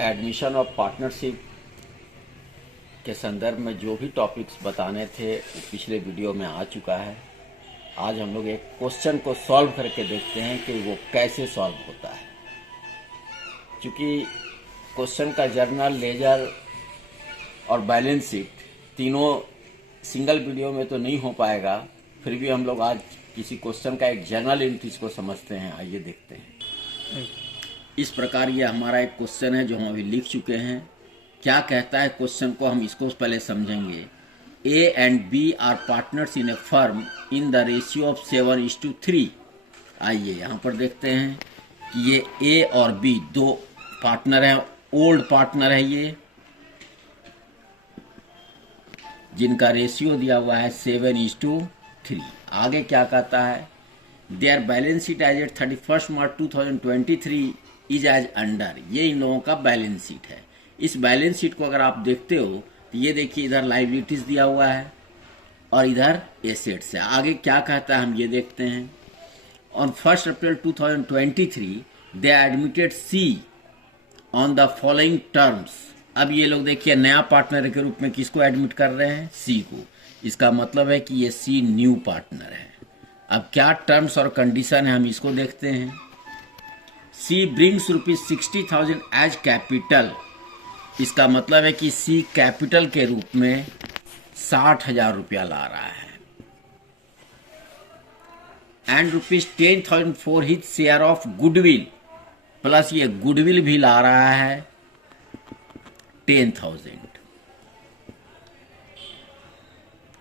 Admission of partnership के संदर्भ में जो भी टॉपिक्स बताने थे वो पिछले वीडियो में आ चुका है। आज हम लोग एक क्वेश्चन को सॉल्व करके देखते हैं कि वो कैसे सॉल्व होता है। क्योंकि क्वेश्चन का जर्नल, लेजर और बैलेंस शीट तीनों सिंगल वीडियो में तो नहीं हो पाएगा, फिर भी हम लोग आज किसी क्वेश्चन का एक जर्नल एंट्रीज को समझते हैं। आइए देखते हैं। इस प्रकार ये हमारा एक क्वेश्चन है जो हम अभी लिख चुके हैं। क्या कहता है क्वेश्चन को, हम इसको पहले समझेंगे। A and B are partners in a firm in the ratio of 7:3। आइए यहाँ पर देखते हैं कि ये ए और बी दो पार्टनर हैं, ओल्ड पार्टनर है ये, जिनका रेशियो दिया हुआ है 7:3। आगे क्या कहता है, their balance sheet as at 31 March 2023 is as under. ये इन लोगों का बैलेंस शीट है। इस बैलेंस शीट को अगर आप देखते हो तो ये देखिए, इधर लाइबिलिटीज दिया हुआ है और इधर एसेट्स है। आगे क्या कहता है हम ये देखते हैं। On 1 April 2023 they admitted C on the following terms. अब ये लोग देखिए नया पार्टनर के रूप में किसको एडमिट कर रहे हैं, सी को। इसका मतलब है कि ये सी न्यू पार्टनर है। अब क्या टर्म्स और कंडीशन है हम इसको देखते हैं। सी ब्रिंग्स ₹60,000 एज कैपिटल। इसका मतलब है कि सी कैपिटल के रूप में 60,000 रुपया ला रहा है। And ₹10,000 for his share of goodwill, plus ये गुडविल भी ला रहा है 10,000।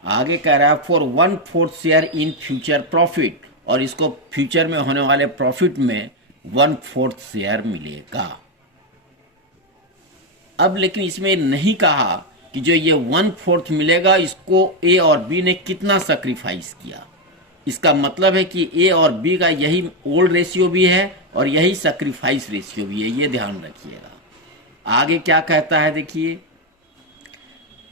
आगे कह रहा है for 1/4 share in future profit, और इसको फ्यूचर में होने वाले प्रॉफिट में 1/4 शेयर मिलेगा। अब लेकिन इसमें नहीं कहा कि जो ये 1/4 मिलेगा इसको ए और बी ने कितना सैक्रिफाइस किया। इसका मतलब है कि ए और बी का यही ओल्ड रेशियो भी है और यही सैक्रिफाइस रेशियो भी है, ये ध्यान रखिएगा। आगे क्या कहता है देखिए,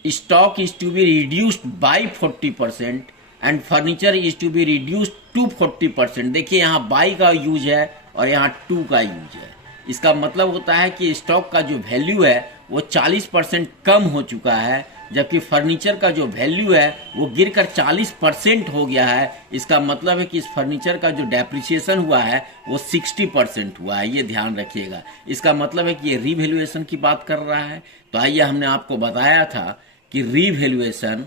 stock is to be reduced by 40% and furniture is to be reduced to 40%। देखिए यहाँ बाई का यूज है और यहाँ टू का यूज है। इसका मतलब होता है कि स्टॉक का जो वैल्यू है वो 40% कम हो चुका है, जबकि फर्नीचर का जो वैल्यू है वो गिरकर 40% हो गया है। इसका मतलब है कि इस फर्नीचर का जो डेप्रिसिएशन हुआ है वो 60% हुआ है, ये ध्यान रखिएगा। इसका मतलब है कि ये रीवैल्यूएशन की बात कर रहा है। तो आइए, हमने आपको बताया था कि रीवैल्यूएशन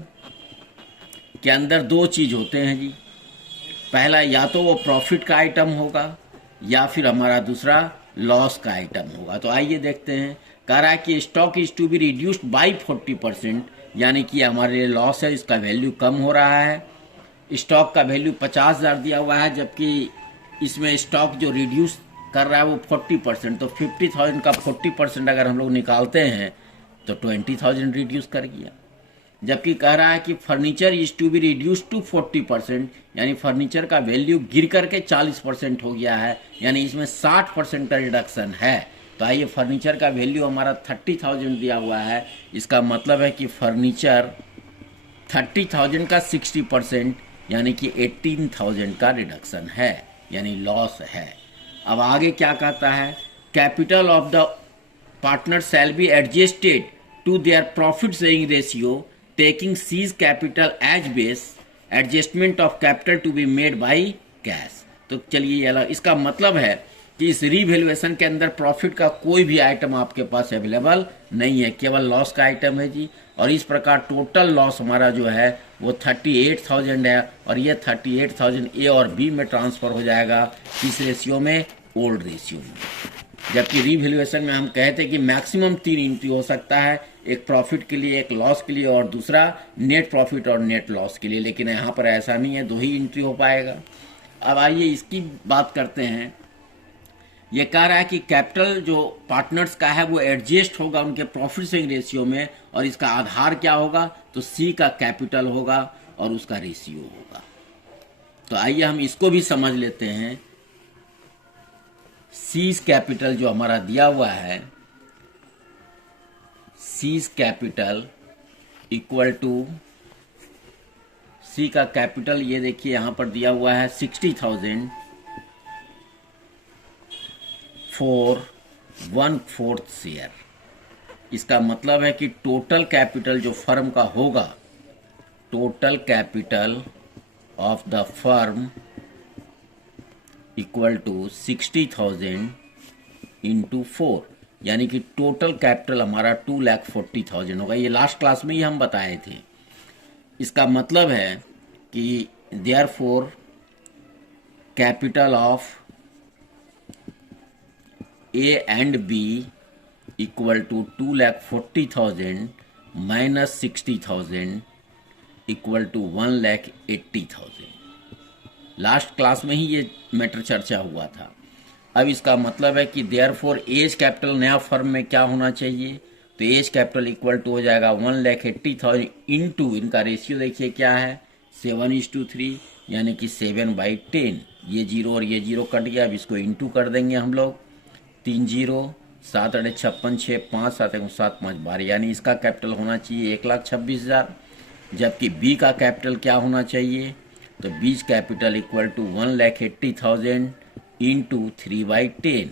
के अंदर दो चीज होते हैं जी। पहला, या तो वो प्रॉफिट का आइटम होगा या फिर हमारा दूसरा लॉस का आइटम होगा। तो आइए देखते हैं। कह रहा है कि stock is to be reduced by 40%, यानी कि हमारे लिए लॉस है, इसका वैल्यू कम हो रहा है। स्टॉक का वैल्यू 50,000 दिया हुआ है, जबकि इसमें स्टॉक जो रिड्यूस कर रहा है वो 40%। तो 50,000 का 40% अगर हम लोग निकालते हैं तो 20,000 रिड्यूस कर गया। जबकि कह रहा है कि furniture is to be reduce to 40%, यानी फर्नीचर का वैल्यू गिर करके 40% हो गया है, यानी इसमें 60% का रिडक्शन है। तो आइए, फर्नीचर का वैल्यू हमारा 30,000 दिया हुआ है। इसका मतलब है कि फर्नीचर 30,000 का 60% यानी कि 18,000 का रिडक्शन है, यानी लॉस है। अब आगे क्या कहता है, capital of the partner shall be adjusted to their profit sharing ratio taking C's capital as base, adjustment of capital to be made by cash. तो चलिए ये अलग, इसका मतलब है कि इस रीवैल्यूएशन के अंदर प्रॉफिट का कोई भी आइटम आपके पास अवेलेबल नहीं है, केवल लॉस का आइटम है जी। और इस प्रकार टोटल लॉस हमारा जो है वो 38,000 है, और ये 38,000 ए और बी में ट्रांसफर हो जाएगा, किस रेशियो में, ओल्ड रेशियो में। जबकि रीवैल्यूएशन में हम कहते हैं कि मैक्सिमम 3 एंट्री हो सकता है, एक प्रॉफिट के लिए, एक लॉस के लिए और दूसरा नेट प्रॉफिट और नेट लॉस के लिए, लेकिन यहाँ पर ऐसा नहीं है, 2 ही एंट्री हो पाएगा। अब आइए इसकी बात करते हैं। ये कह रहा है कि कैपिटल जो पार्टनर्स का है वो एडजस्ट होगा उनके प्रॉफिट शेयरिंग रेशियो में, और इसका आधार क्या होगा, तो सी का कैपिटल होगा और उसका रेशियो होगा। तो आइए हम इसको भी समझ लेते हैं। सीज कैपिटल जो हमारा दिया हुआ है, सीज कैपिटल इक्वल टू, सी का कैपिटल ये देखिए यहां पर दिया हुआ है 60,000 फॉर 1/4 शेयर। इसका मतलब है कि टोटल कैपिटल जो फर्म का होगा, total capital of the firm equal to 60,000 into 4, यानी कि टोटल कैपिटल हमारा 2,40,000 होगा। ये लास्ट क्लास में ही हम बताए थे। इसका मतलब है कि therefore capital of A and B equal to 2,40,000 minus 60,000 equal to 1,80,000। Last class में ही ये मैटर चर्चा हुआ था। अब इसका मतलब है कि देयरफॉर एज कैपिटल नया फर्म में क्या होना चाहिए, तो एज कैपिटल इक्वल टू हो जाएगा 1,80,000 इंटू, इनका रेशियो देखिए क्या है 7:3, यानी कि 7/10। ये जीरो और ये जीरो कट गया, अब इसको इंटू कर देंगे हम लोग, 3 जीरो, 7 8 56, 6 5 7 7 5 12, यानी इसका कैपिटल होना चाहिए 1,26,000। जबकि बी का कैपिटल क्या होना चाहिए, तो बीच कैपिटल इक्वल टू 1,80,000 इंटू 3/10,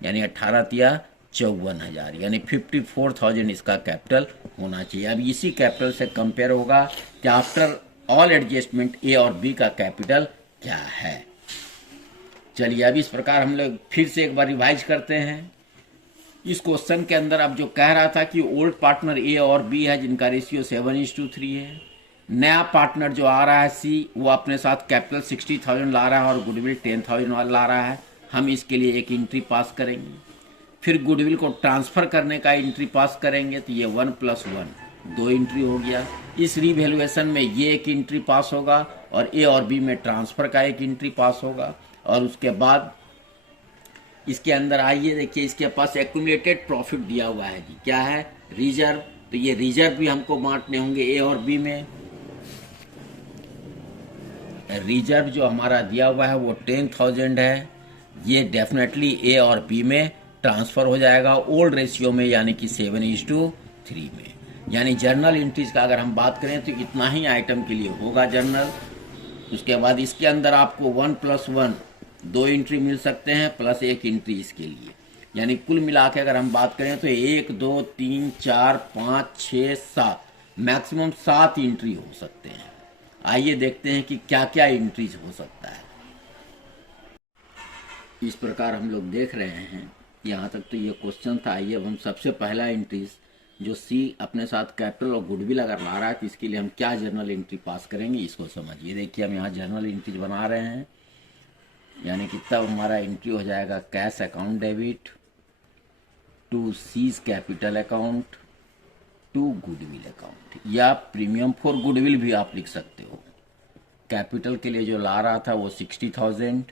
यानी 18,54,000, यानी 54,000 इसका कैपिटल होना चाहिए। अब इसी कैपिटल से कंपेयर होगा कि आफ्टर ऑल एडजस्टमेंट ए और बी का कैपिटल क्या है। चलिए अब इस प्रकार हम लोग फिर से एक बार रिवाइज करते हैं। इस क्वेश्चन के अंदर अब जो कह रहा था कि ओल्ड पार्टनर ए और बी है जिनका रेशियो 7:3 है। नया पार्टनर जो आ रहा है सी, वो अपने साथ कैपिटल 60,000 ला रहा है और गुडविल 10,000 ला रहा है। हम इसके लिए एक एंट्री पास करेंगे। फिर गुडविल को ट्रांसफर करने का एंट्री पास करेंगे, तो ये 1 + 1 2 एंट्री हो गया। इस रिवैल्यूएशन में ये एक एंट्री पास होगा और ए और बी में ट्रांसफर का एक एंट्री पास होगा। और उसके बाद इसके अंदर आइए देखिए, इसके पास एक्यूमुलेटेड प्रॉफिट दिया हुआ है जी, क्या है, रिजर्व। तो ये रिजर्व भी हमको बांटने होंगे ए और बी में। रिजर्व जो हमारा दिया हुआ है वो 10,000 है, ये डेफिनेटली ए और बी में ट्रांसफर हो जाएगा ओल्ड रेशियो में, यानी कि 7:3 में। यानी जर्नल एंट्रीज का अगर हम बात करें तो इतना ही आइटम के लिए होगा जर्नल। उसके बाद इसके अंदर आपको 1 + 1 2 एंट्री मिल सकते हैं, प्लस एक एंट्री इसके लिए, यानी कुल मिला के अगर हम बात करें तो 1 2 3 4 5 6 7, मैक्सिमम 7 एंट्री हो सकते हैं। आइए देखते हैं कि क्या क्या एंट्रीज हो सकता है। इस प्रकार हम लोग देख रहे हैं, यहाँ तक तो ये क्वेश्चन था। आइए अब हम सबसे पहला एंट्रीज जो सी अपने साथ कैपिटल और गुडविल अगर ला रहा है तो इसके लिए हम क्या जर्नल एंट्री पास करेंगे, इसको समझिए। देखिए हम यहाँ जर्नल एंट्रीज बना रहे हैं, यानी कि तब हमारा एंट्री हो जाएगा cash account debit to C's capital account to goodwill account, या प्रीमियम फॉर गुडविल भी आप लिख सकते हो। कैपिटल के लिए जो ला रहा था वो 60,000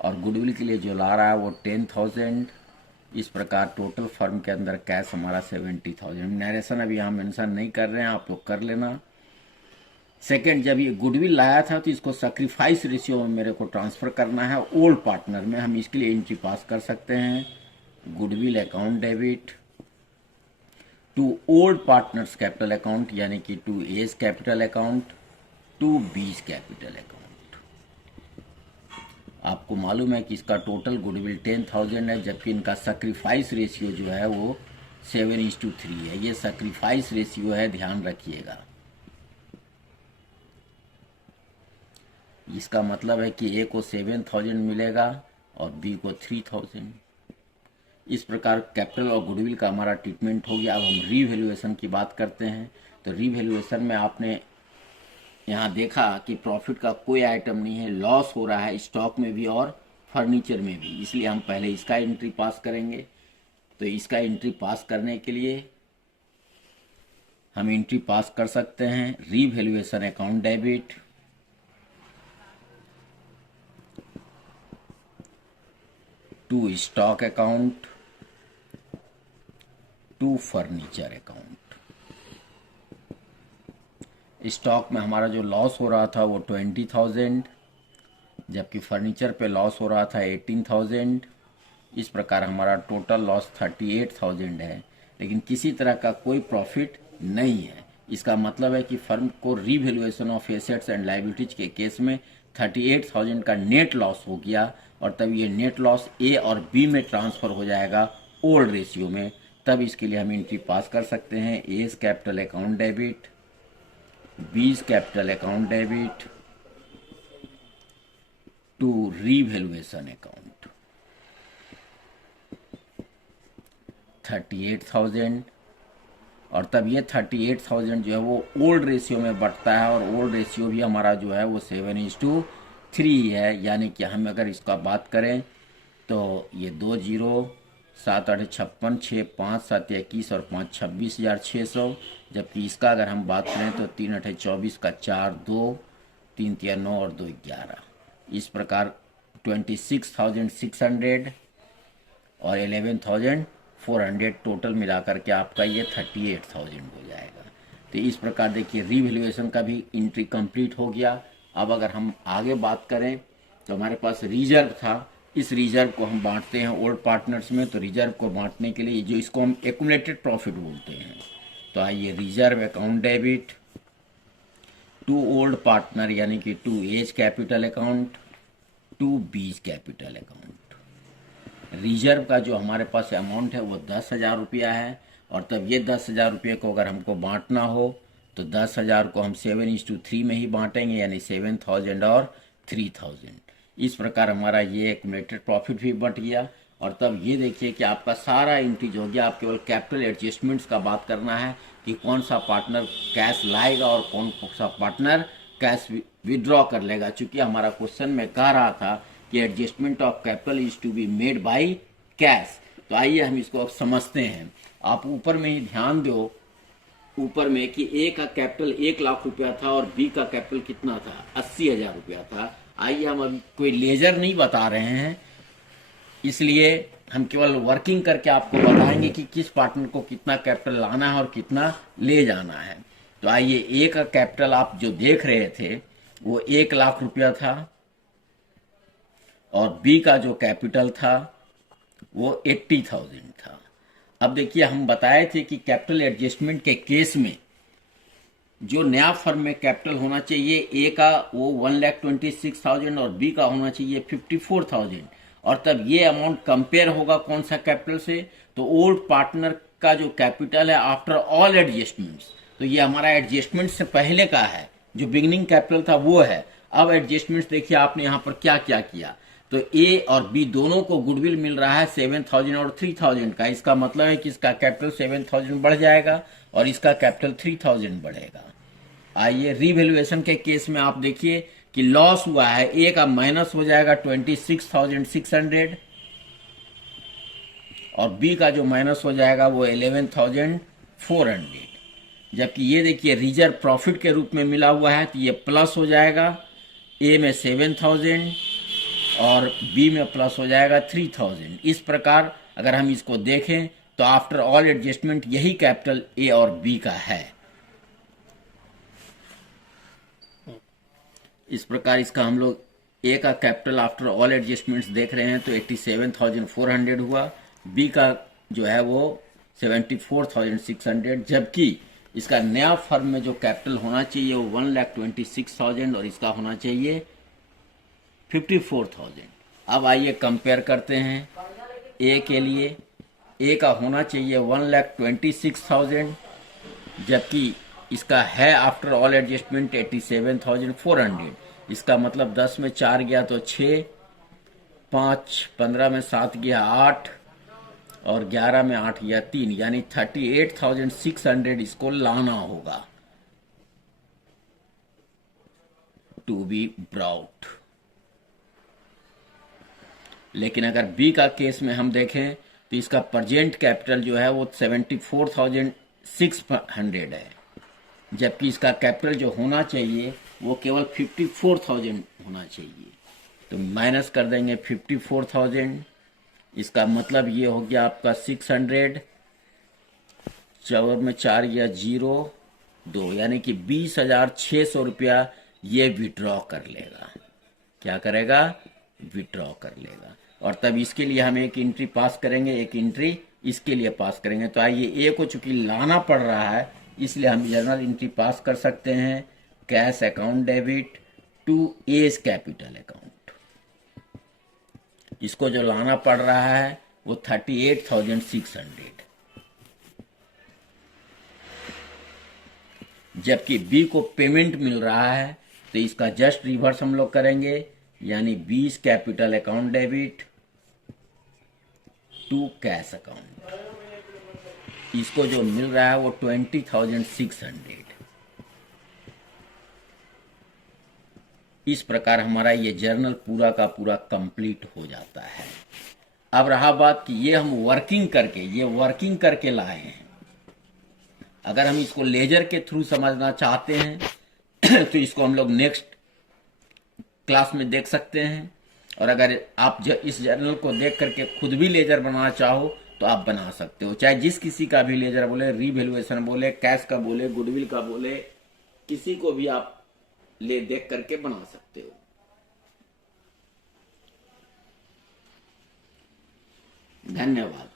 और गुडविल के लिए जो ला रहा है वो 10,000। इस प्रकार टोटल फर्म के अंदर कैश हमारा 70,000। नरेशन अभी यहाँ मेंशन नहीं कर रहे हैं, आप लोग कर लेना। सेकंड, जब ये गुडविल लाया था तो इसको सैक्रिफाइस रेशियो में मेरे को ट्रांसफर करना है ओल्ड पार्टनर में। हम इसके लिए एंट्री पास कर सकते हैं, goodwill account debit to old partners capital account, यानी कि to A's capital account to B's capital account. आपको मालूम है कि इसका टोटल गुडविल 10,000 है, जबकि इनका सैक्रिफाइस रेशियो जो है वो 7:3 है। ये सैक्रिफाइस रेशियो है, ध्यान रखिएगा। इसका मतलब है कि ए को 7,000 मिलेगा और बी को 3,000। इस प्रकार कैपिटल और गुडविल का हमारा ट्रीटमेंट हो गया। अब हम रीवैल्यूएशन की बात करते हैं। तो रीवैल्यूएशन में आपने यहाँ देखा कि प्रॉफिट का कोई आइटम नहीं है, लॉस हो रहा है स्टॉक में भी और फर्नीचर में भी, इसलिए हम पहले इसका एंट्री पास करेंगे। तो इसका एंट्री पास करने के लिए हम एंट्री पास कर सकते हैं revaluation account debit to stock account to furniture account. Stock में हमारा जो लॉस हो रहा था वो 20,000, जबकि फर्नीचर पे लॉस हो रहा था 18,000। इस प्रकार हमारा टोटल लॉस 38,000 है, लेकिन किसी तरह का कोई प्रॉफिट नहीं है। इसका मतलब है कि फर्म को revaluation of assets and liabilities के केस में 38,000 का नेट लॉस हो गया, और तब ये नेट लॉस ए और बी में ट्रांसफर हो जाएगा ओल्ड रेशियो में, तब इसके लिए हम एंट्री पास कर सकते हैं। A's capital account debit, B's capital account debit to revaluation account 38,000, और तब ये 38,000 जो है वो ओल्ड रेशियो में बढ़ता है, और ओल्ड रेशियो भी हमारा जो है वो 7:3 है। यानी कि हम अगर इसका बात करें तो ये 2 0, 7 8 56, 6 5 7 21 और 5 26,600। जबकि इसका अगर हम बात करें तो 3 8 24 का 4 2, 3 3 9 और 2 11। इस प्रकार 26,600 और 11,400 टोटल मिलाकर के आपका ये 38,000 हो जाएगा। तो इस प्रकार देखिए रीवैल्यूएशन का भी एंट्री कंप्लीट हो गया। अब अगर हम आगे बात करें तो हमारे पास रिजर्व था, इस रिजर्व को हम बांटते हैं ओल्ड पार्टनर्स में। तो रिजर्व को बांटने के लिए जो इसको हम एक्यूमुलेटेड प्रॉफिट बोलते हैं, तो आइए reserve account debit to old partner यानी कि to A's capital account to B's capital account. Reserve का जो हमारे पास अमाउंट है वो 10,000 रुपया है, और तब ये 10,000 रुपये को अगर हमको बांटना हो तो 10,000 को हम 7:3 में ही बांटेंगे, यानी 7,000 और 3,000। इस प्रकार हमारा ये एक्यूमुलेटेड प्रॉफिट भी बट गया। और तब ये देखिए कि आपका सारा इंक्रीज हो गया। आप केवल कैपिटल एडजस्टमेंट्स का बात करना है कि कौन सा पार्टनर कैश लाएगा और कौन सा पार्टनर कैश विड्रॉ कर लेगा। चूंकि हमारा क्वेश्चन में कह रहा था कि adjustment of capital is to be made by cash. तो आइए हम इसको अब समझते हैं। आप ऊपर में ही ध्यान दो, ऊपर में कि ए का कैपिटल 1 लाख रुपया था और बी का कैपिटल कितना था, 80,000 रुपया था। आइए हम अभी कोई लेजर नहीं बता रहे हैं, इसलिए हम केवल वर्किंग करके आपको बताएंगे कि किस पार्टनर को कितना कैपिटल लाना है और कितना ले जाना है। तो आइए, ए का कैपिटल आप जो देख रहे थे वो 1 लाख रुपया था, और बी का जो कैपिटल था वो 80,000 था। अब देखिए, हम बताए थे कि कैपिटल एडजस्टमेंट के केस में जो नया फर्म में कैपिटल होना चाहिए, ए का वो 1,26,000 और बी का होना चाहिए 54,000। और तब ये अमाउंट कंपेयर होगा कौन सा कैपिटल से, तो ओल्ड पार्टनर का जो कैपिटल है आफ्टर ऑल एडजस्टमेंट्स, तो ये हमारा एडजस्टमेंट से पहले का है, जो बिगिनिंग कैपिटल था वो है। अब एडजस्टमेंट्स देखिए आपने यहाँ पर क्या क्या किया, तो ए और बी दोनों को गुडविल मिल रहा है 7,000 और 3,000 का। इसका मतलब है कि इसका कैपिटल 7,000 बढ़ जाएगा और इसका कैपिटल 3,000 बढ़ेगा। आइए, रीवैल्यूएशन के केस में आप देखिए कि लॉस हुआ है, ए का माइनस हो जाएगा 26,600 और बी का जो माइनस हो जाएगा वो 11,400। जबकि ये देखिए रिजर्व प्रॉफिट के रूप में मिला हुआ है, तो ये प्लस हो जाएगा, ए में 7,000 और बी में प्लस हो जाएगा 3,000। इस प्रकार अगर हम इसको देखें तो आफ्टर ऑल एडजस्टमेंट यही कैपिटल ए और बी का है। इस प्रकार इसका हम लोग ए का कैपिटल आफ्टर ऑल एडजस्टमेंट्स देख रहे हैं तो 87,400 हुआ, बी का जो है वो 74,600, जबकि इसका नया फर्म में जो कैपिटल होना चाहिए वो 1,26,000 और इसका होना चाहिए 54,000। अब आइए कंपेयर करते हैं ए के लिए। ए का होना चाहिए 1,26,000, जबकि इसका है आफ्टर ऑल एडजस्टमेंट 87,400। इसका मतलब 10 में 4 गया तो 6, 5 15 में 7 गया 8 और 11 में 8 गया 3, यानी 38,600 इसको लाना होगा टू बी ब्राउट। लेकिन अगर बी का केस में हम देखें तो इसका प्रेजेंट कैपिटल जो है वो 74,600 है, जबकि इसका कैपिटल जो होना चाहिए वो केवल 54,000 होना चाहिए। तो माइनस कर देंगे 54,000, इसका मतलब ये हो गया आपका 600, 4 में 4 गया 0 2, यानी कि 20,600 रुपया ये विड्रॉ कर लेगा। क्या करेगा? विड्रॉ कर लेगा। और तब इसके लिए हम एक एंट्री पास करेंगे, एक एंट्री इसके लिए पास करेंगे। तो आइए, ए को चूंकि लाना पड़ रहा है इसलिए हम जर्नल एंट्री पास कर सकते हैं, cash account debit to A's capital account. इसको जो लाना पड़ रहा है वो 38,600। जबकि बी को पेमेंट मिल रहा है, तो इसका जस्ट रिवर्स हम लोग करेंगे, यानी 20 capital account debit to cash account. इसको जो मिल रहा है वो 20,600। इस प्रकार हमारा ये जर्नल पूरा का पूरा कंप्लीट हो जाता है। अब रहा बात कि ये हम वर्किंग करके लाए हैं। अगर हम इसको लेजर के थ्रू समझना चाहते हैं तो इसको हम लोग नेक्स्ट क्लास में देख सकते हैं। और अगर आप इस जर्नल को देख करके खुद भी लेजर बनाना चाहो तो आप बना सकते हो, चाहे जिस किसी का भी लेजर बोले, रीवैल्यूएशन बोले, कैश का बोले, गुडविल का बोले, किसी को भी आप देख करके बना सकते हो। धन्यवाद।